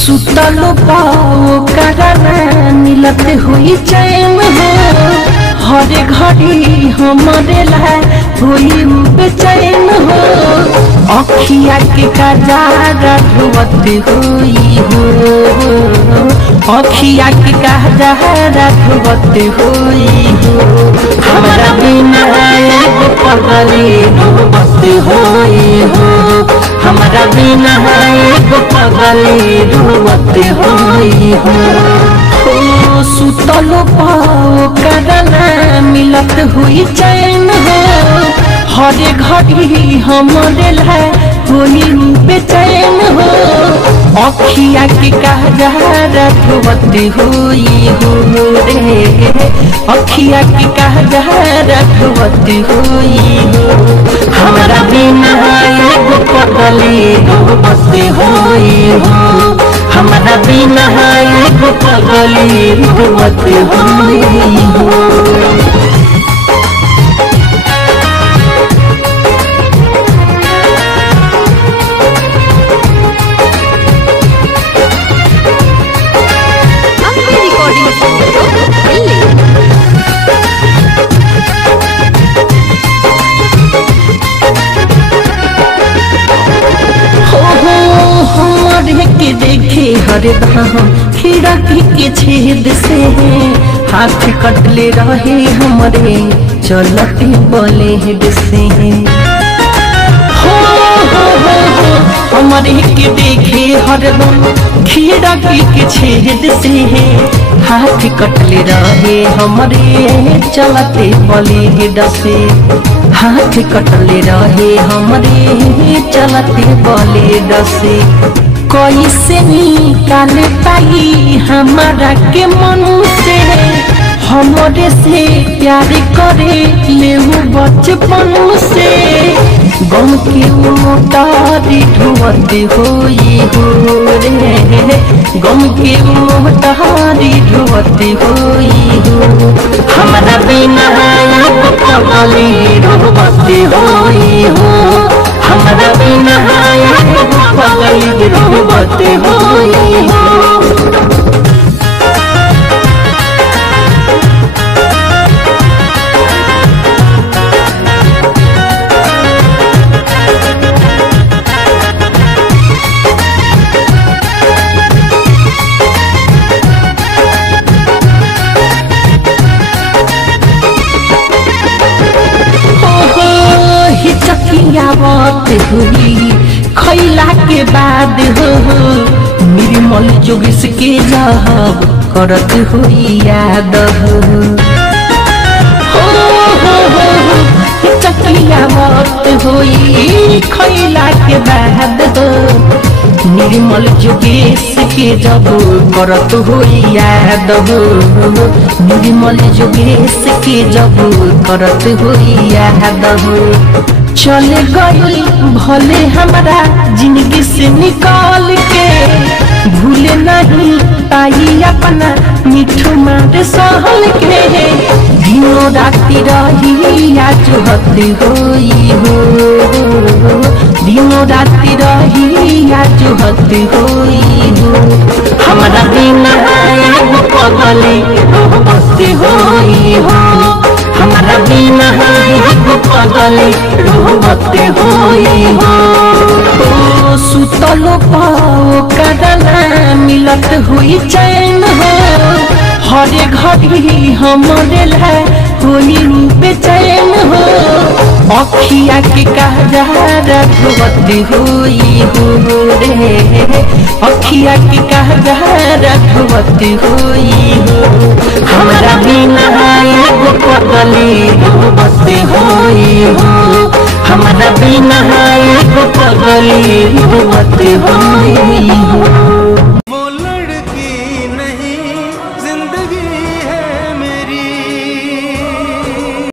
सुतलो पाओ करना मिलत हुई चैन हो हर घड़ी हमारे ला हुई बेचैन हो अखिया के कजारा धुवत हुई हो अखिया के कजारा धुवत हुई हो हमारा बिना एक पगली धुवत हुई हो हमारा बिना एक पगली धुवत हुई हो सुतलो पाओ करना मिलत हुई चैन हो हर घड़ी हमारे ला होली बेचैन हो अखिया के कजारा धुवत हुई हो रे अखिया के कजारा धुवत हुई हो हमारा बिना एक पगली धुवत हुई हो हमारा बिना एक पगली धुवत हुई हो के देखे हर धाम खिड़की के छेद से हाथ कटले रहे हमारे चलते ब्लेड से हमारे के देखे हरदम खिड़की के छेद से हाथ कटले रहे हमारे चलते ब्लेड से हाथ कटले रहे हमारे चलते ब्लेड से कैसे निकाल पाई हमारा के मन से हमारे से प्यार करे ले बचपन से गम के मोटारी धुवत हुई हो रे गम के मोटारी धुवत हुई हो हमारा बिना पगली धुवत हुई हो हमारा बिना पगली धुवत हुई हो बात हुई खैला के बाद हो निर्मल जोगिस के जब करत हुई याद चकिया बात हुई खैला के बाद हो निर्मल जोगेश के जब करत हुई याद हो निर्मल जोगेश के जब करत हुई याद हो चल गई भले हमारा जिंदगी से निकाल के भूले नहीं पाई अपना मिठू मार सहल के दिनों राती रही आज हती हुई हो दिनों राती रही आज हती हुई हो हमारा बिना पगली धुवत हुई हो हमारा बिना पगली धुवत हुई हो सुतलो पाओ करना मिलत हुई चैन हो हर घड़ी हमारे ला होली बेचैन हो अखिया के कजारा धुवत हुई हो रे अखिया के कजारा धुवत हुई हो हमारा बिना एक पगली धुवत हुई हो हमारा बिना एक पगली धुवत हुई हो।